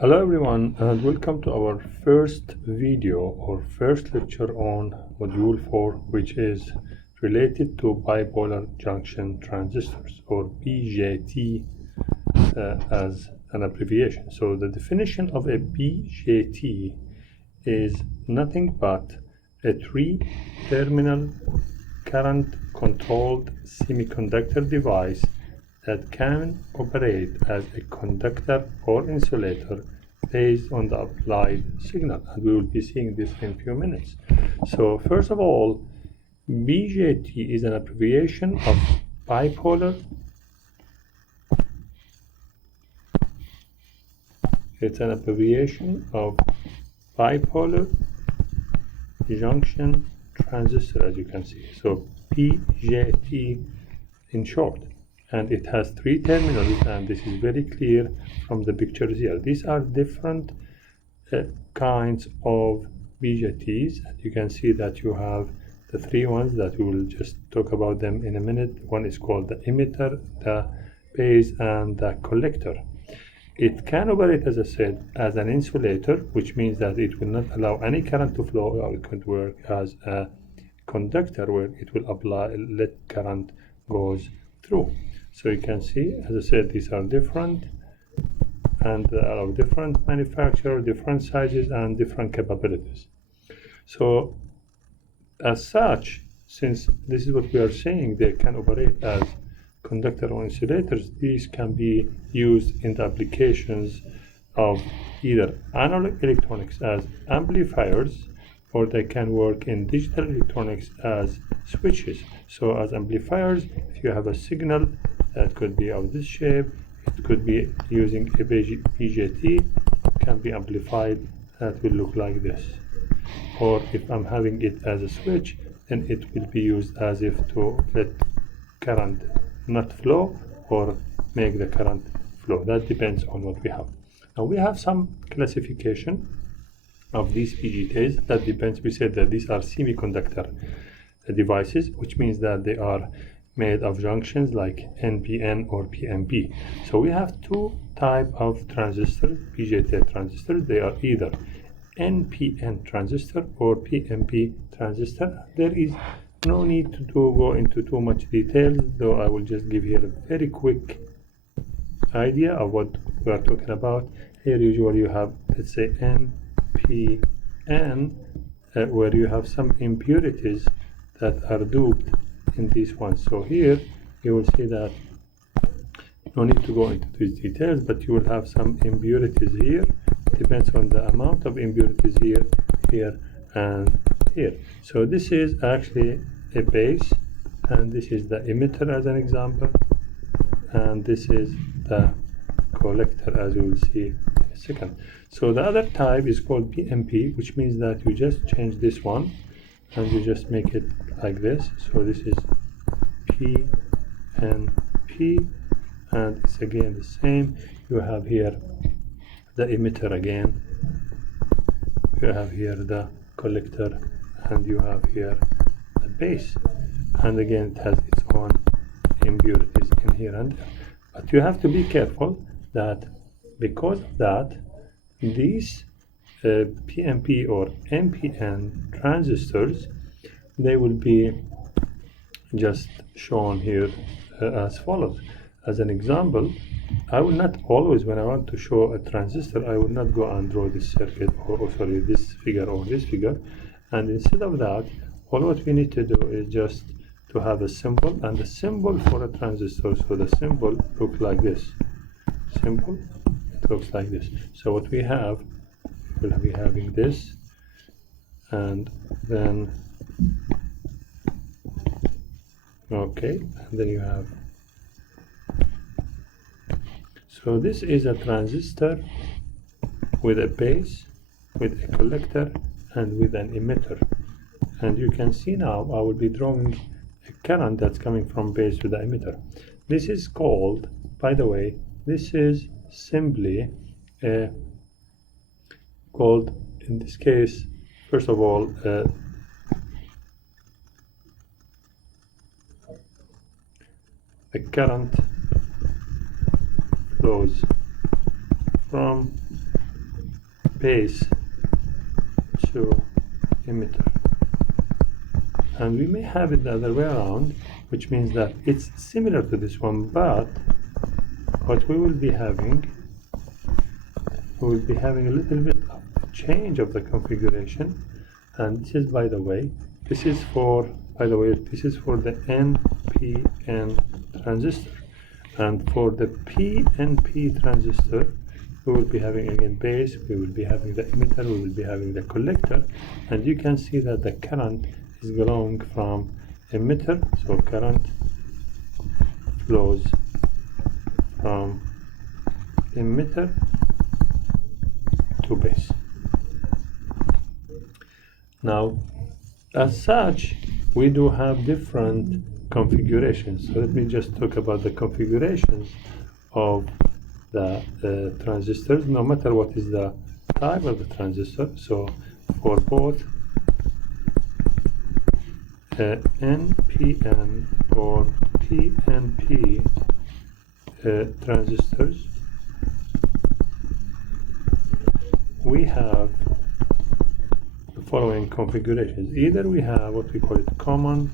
Hello everyone and welcome to our first video or first lecture on module 4, which is related to bipolar junction transistors, or BJT as an abbreviation. So the definition of a BJT is nothing but a three-terminal current controlled semiconductor device that can operate as a conductor or insulator based on the applied signal, and we will be seeing this in a few minutes. So first of all, BJT is an abbreviation of bipolar. It's an abbreviation of bipolar junction transistor, as you can see. So BJT in short. And it has three terminals, and this is very clear from the pictures here. These are different kinds of BJTs, and you can see that you have the three ones that we will just talk about them in a minute. One is called the emitter, the base, and the collector. It can operate, as I said, as an insulator, which means that it will not allow any current to flow, or it could work as a conductor where it will let current goes through. So you can see, as I said, these are different and are of different manufacturer, different sizes, and different capabilities. So as such, since this is what we are saying, they can operate as conductor or insulators, these can be used in the applications of either analog electronics as amplifiers, or they can work in digital electronics as switches. So as amplifiers, if you have a signal that could be of this shape, it could be using a BJT, can be amplified, that will look like this. Or if I'm having it as a switch, then it will be used as if to let current not flow or make the current flow. That depends on what we have. Now we have some classification of these BJTs. That depends. We said that these are semiconductor devices, which means that they are made of junctions like NPN or PNP. So we have two types of transistors, BJT transistors. They are either NPN transistor or PNP transistor. There is no need to go into too much details, though I will just give here a very quick idea of what we are talking about. Here usually you have, let's say, NPN, where you have some impurities that are doped in these ones. So here you will see that no need to go into these details, but you will have some impurities here. It depends on the amount of impurities here, here, and here. So this is actually a base, and this is the emitter as an example, and this is the collector, as you will see in a second. So the other type is called PNP, which means that you just change this one and you just make it like this. So this is PNP, and it's again the same. You have here the emitter again, you have here the collector, and you have here the base, and again it has its own impurities in here and there. But you have to be careful that because of that, these PNP or NPN transistors, they will be just shown here as follows. As an example, I will not always, when I want to show a transistor, I will not go and draw this circuit, or sorry, this figure or this figure, and instead of that, all what we need to do is just to have a symbol, and the symbol for a transistor, so the symbol looks like this. Symbol, it looks like this. So what we have, we'll be having this, and then okay, and then you have, so this is a transistor with a base, with a collector, and with an emitter. And you can see now I will be drawing a current that's coming from base to the emitter. This is called, by the way, this is simply called, in this case, first of all, the current flows from base to emitter. And we may have it the other way around, which means that it's similar to this one, but what we will be having a little bit of change of the configuration. And this is, by the way, this is for the NPN transistor. And for the PNP transistor, we will be having again base, we will be having the emitter, we will be having the collector, and you can see that the current is going from emitter, so current flows from emitter to base. Now, as such, we do have different configurations. So let me just talk about the configurations of the transistors, no matter what is the type of the transistor. So for both NPN or PNP transistors, we have the following configurations. Either we have what we call it common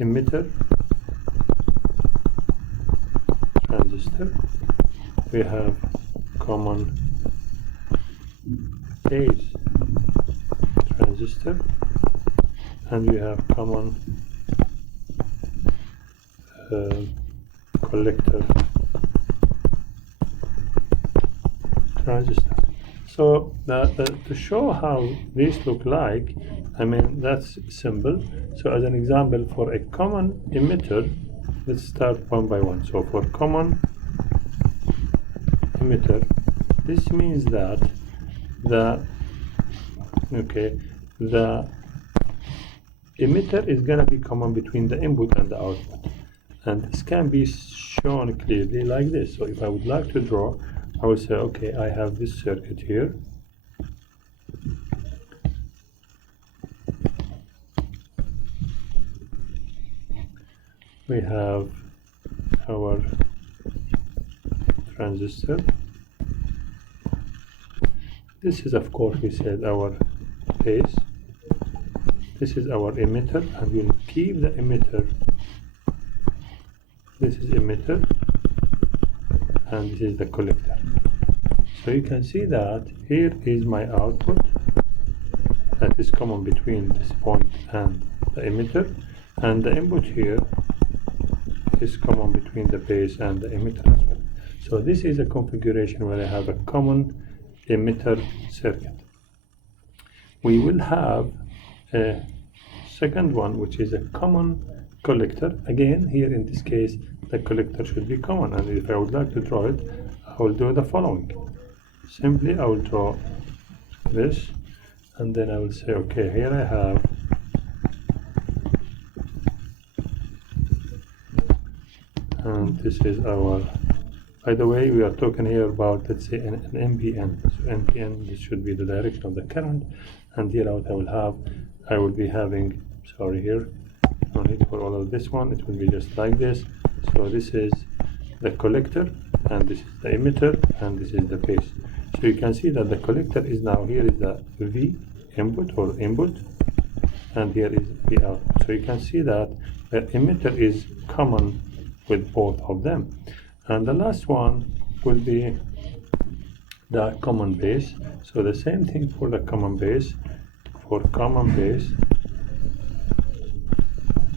emitter transistor, we have common base transistor, and we have common collector transistor. So to show how these look like, I mean, that's simple. So as an example, for a common emitter, let's start one by one. So for common emitter, this means that the emitter is going to be common between the input and the output. And this can be shown clearly like this. So if I would like to draw, I will say, okay, I have this circuit here. We have our transistor. This is, of course, we said our base. This is our emitter, and we'll keep the emitter. This is emitter, and this is the collector. So you can see that here is my output that is common between this point and the emitter, and the input here is common between the base and the emitter as well. So this is a configuration where I have a common emitter circuit. We will have a second one, which is a common collector. Again, here in this case, the collector should be common, and if I would like to draw it, I will do the following. Simply, I will draw this, and then I will say, okay, here I have and this is our, by the way, we are talking here about, let's say, an NPN. So NPN, this should be the direction of the current, and here out I will be having, sorry, here, no need for all of this one, it will be just like this. So this is the collector, and this is the emitter, and this is the base. So you can see that the collector is now, here is the V input or input, and here is V output. So you can see that the emitter is common with both of them. And the last one will be the common base. So the same thing for the common base. For common base,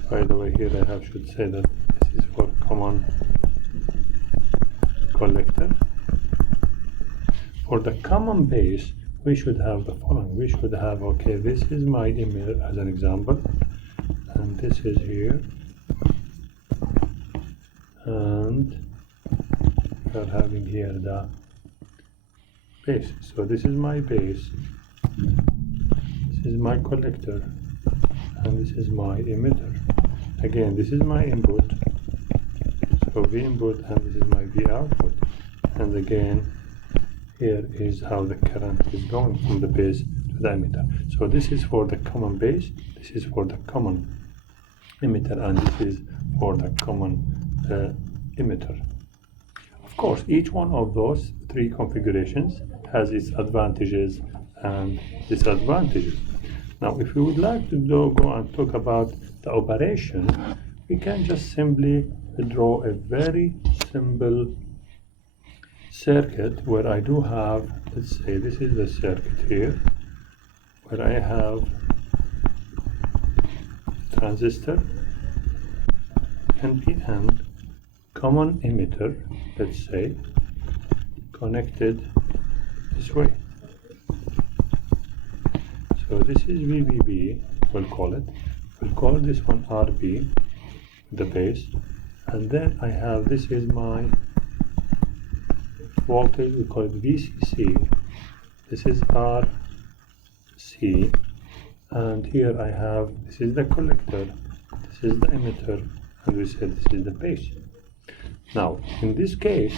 by the way, here I should say that this is for common collector. For the common base, we should have the following. We should have, okay, this is my emitter as an example, and this is here, and we are having here the base. So this is my base, this is my collector, and this is my emitter. Again, this is my input, so V input, and this is my V output. And again, here is how the current is going from the base to the emitter. So this is for the common base, this is for the common emitter, and this is for the common emitter. Of course, each one of those three configurations has its advantages and disadvantages. Now, if we would like to go and talk about the operation, we can just simply draw a very simple circuit where I do have, let's say this is the circuit here, where I have transistor, NPN, common emitter, let's say, connected this way. So this is VBB, we'll call it. We'll call this one RB, the base, and then I have, this is my voltage, we call it VCC. This is RC, and here I have, this is the collector, this is the emitter, and we said this is the base. Now, in this case,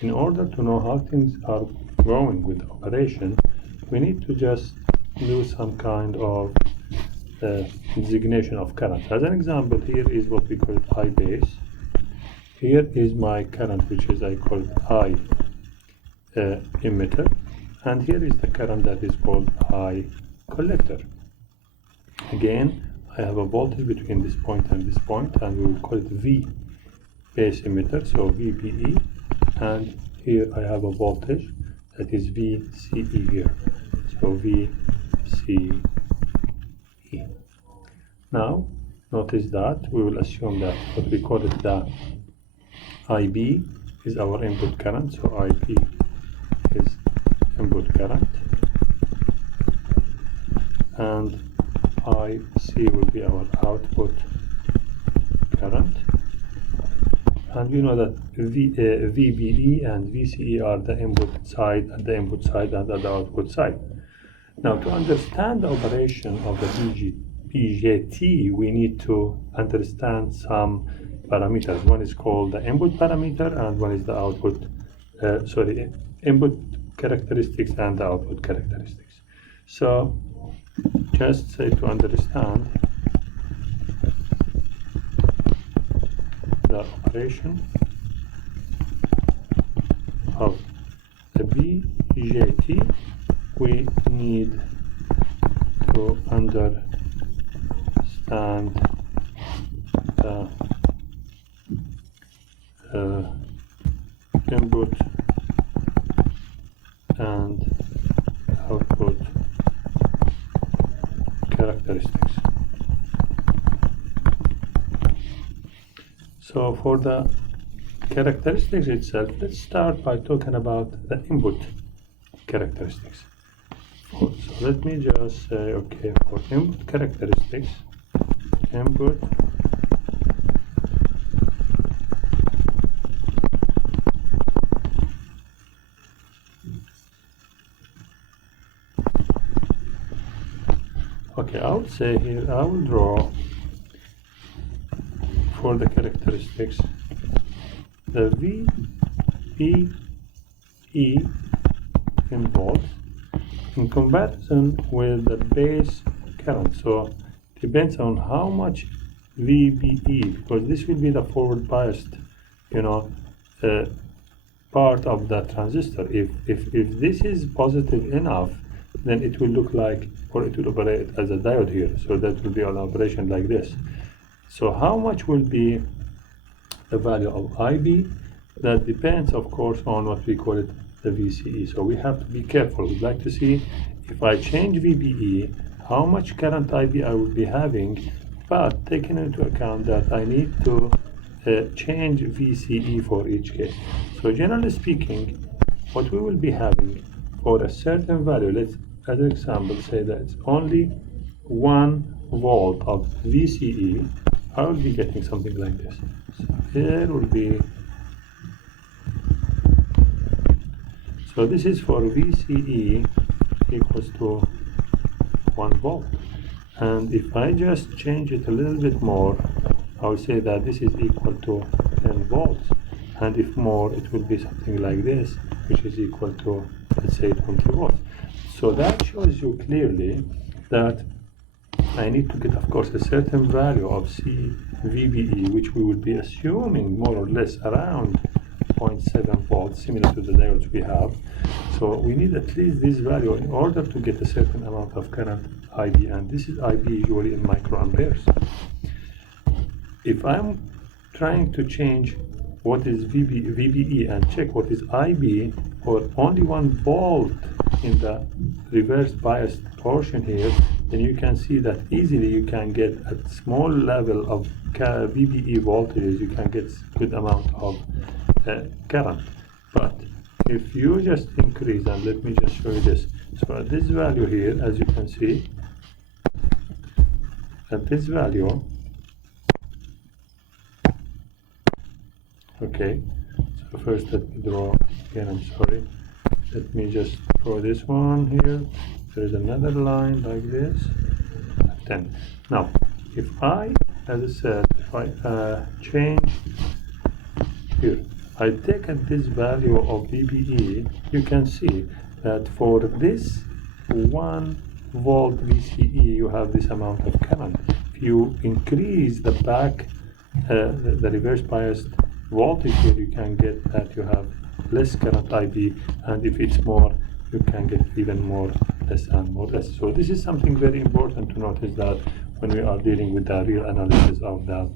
in order to know how things are going with the operation, we need to just do some kind of designation of current. As an example, here is what we call it I base. Here is my current, which is I call it I emitter, and here is the current that is called I collector. Again, I have a voltage between this point and this point, and we will call it V base emitter, so VBE, and here I have a voltage that is VCE here, so VCE. Now, notice that we will assume that what we call it the IB is our input current, so IB is input current, and IC will be our output current. And you know that VBE and VCE are the input side at the input side and at the output side. Now, to understand the operation of the BJT, we need to understand some parameters. One is called the input parameter, and one is the output, input characteristics and the output characteristics. So, just say to understand the operation of the BJT, we need to understand the input and output characteristics. So for the characteristics itself, let's start by talking about the input characteristics. So let me just say, okay, for input characteristics, input okay, I would say here I will draw for the characteristics the VBE in volts in comparison with the base current. So depends on how much VBE, because this will be the forward biased, part of the transistor. If this is positive enough, then it will look like, or it will operate as a diode here. So that will be an operation like this. So how much will be the value of IB? That depends, of course, on what we call it the VCE. So we have to be careful. We'd like to see if I change VBE, how much current IB I will be having, but taking into account that I need to change VCE for each case. So generally speaking, what we will be having for a certain value, let's, as an example, say that it's only 1 volt of VCE, I will be getting something like this. So here will be, so this is for VCE equals to 1 volt. And if I just change it a little bit more, I will say that this is equal to 10 volts. And if more, it will be something like this, which is equal to, let's say, 20 volts. So that shows you clearly that I need to get, of course, a certain value of CVBE, which we will be assuming more or less around 7 volts, similar to the diodes we have. So we need at least this value in order to get a certain amount of current IB, and this is IB usually in microamperes. If I'm trying to change what is VBE and check what is IB for only 1 volt in the reverse biased portion here, then you can see that easily you can get a small level of VBE voltages, you can get good amount of current. But if you just increase, and let me just show you this. So at this value here, as you can see, at this value, okay, so first let me draw again, I'm sorry, let me just draw this one here. There is another line like this, 10. Now if I, as I said, if I change here, I take at this value of VBE, you can see that for this 1 volt VCE you have this amount of current. If you increase the back, the reverse biased voltage here, you can get that you have less current IB, and if it's more, you can get even more less and more less. So this is something very important to notice, that when we are dealing with the real analysis of the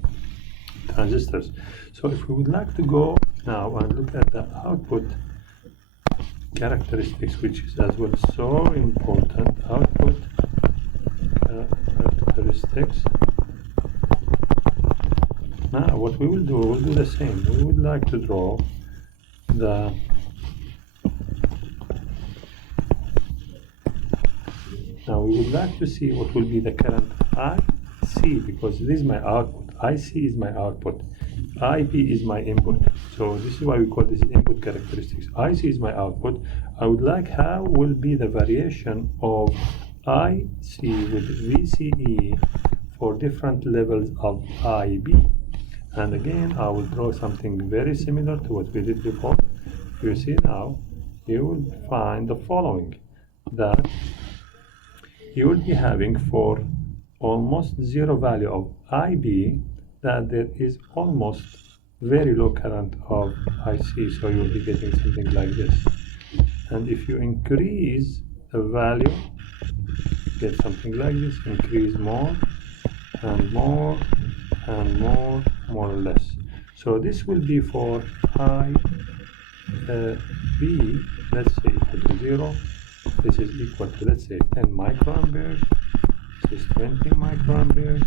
transistors. So if we would like to go now and look at the output characteristics, which is as well so important, output characteristics. Now what we will do, we'll do the same. We would like to draw the now we would like to see what will be the current IC, because this is my output. IC is my output. IP is my input. So this is why we call this input characteristics. IC is my output. I would like how will be the variation of IC with VCE for different levels of IB. And again, I will draw something very similar to what we did before. You see now, you will find the following, that you will be having for almost 0 value of IB, that there is almost very low current of IC, so you'll be getting something like this. And if you increase the value, get something like this, increase more and more and more or less. So this will be for IB, let's say equal to 0. This is equal to, let's say, 10 microamperes. This is 20 microamperes,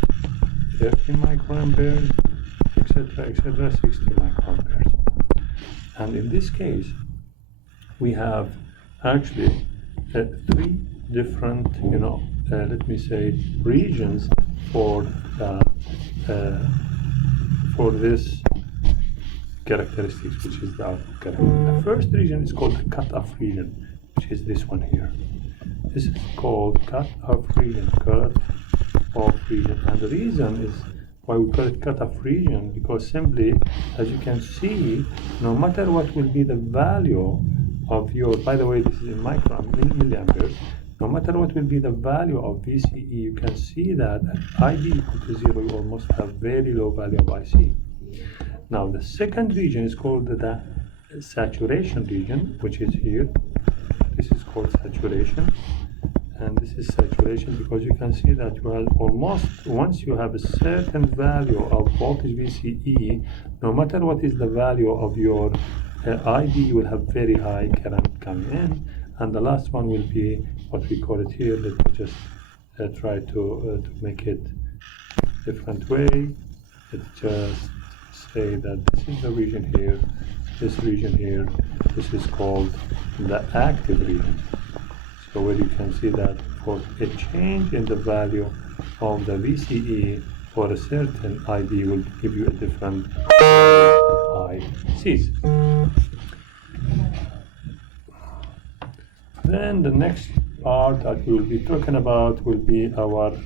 30 microamperes, etc., etc., 60 microamperes. And in this case, we have actually 3 different, let me say, regions for this characteristics, which is the output characteristic. The first region is called the cutoff region, which is this one here. This is called cutoff region, and the reason is why we call it cutoff region, because simply, as you can see, no matter what will be the value of your, by the way, this is in milliamperes, no matter what will be the value of VCE, you can see that at IB equal to 0, you almost have very low value of IC. Now, the second region is called the saturation region, which is here. This is called saturation, and this is saturation because you can see that you have almost, once you have a certain value of voltage VCE, no matter what is the value of your IB, you will have very high current coming in. And the last one will be what we call it here. Let me just try to make it different way. Let's just say that this is the region here, this region here, this is called the active region. So where you can see that for a change in the value of the VCE for a certain IB will give you a different ICs. Then the next part that we will be talking about will be our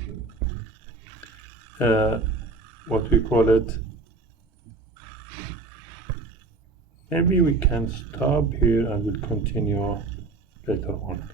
what we call it. Maybe we can stop here and we'll continue later on.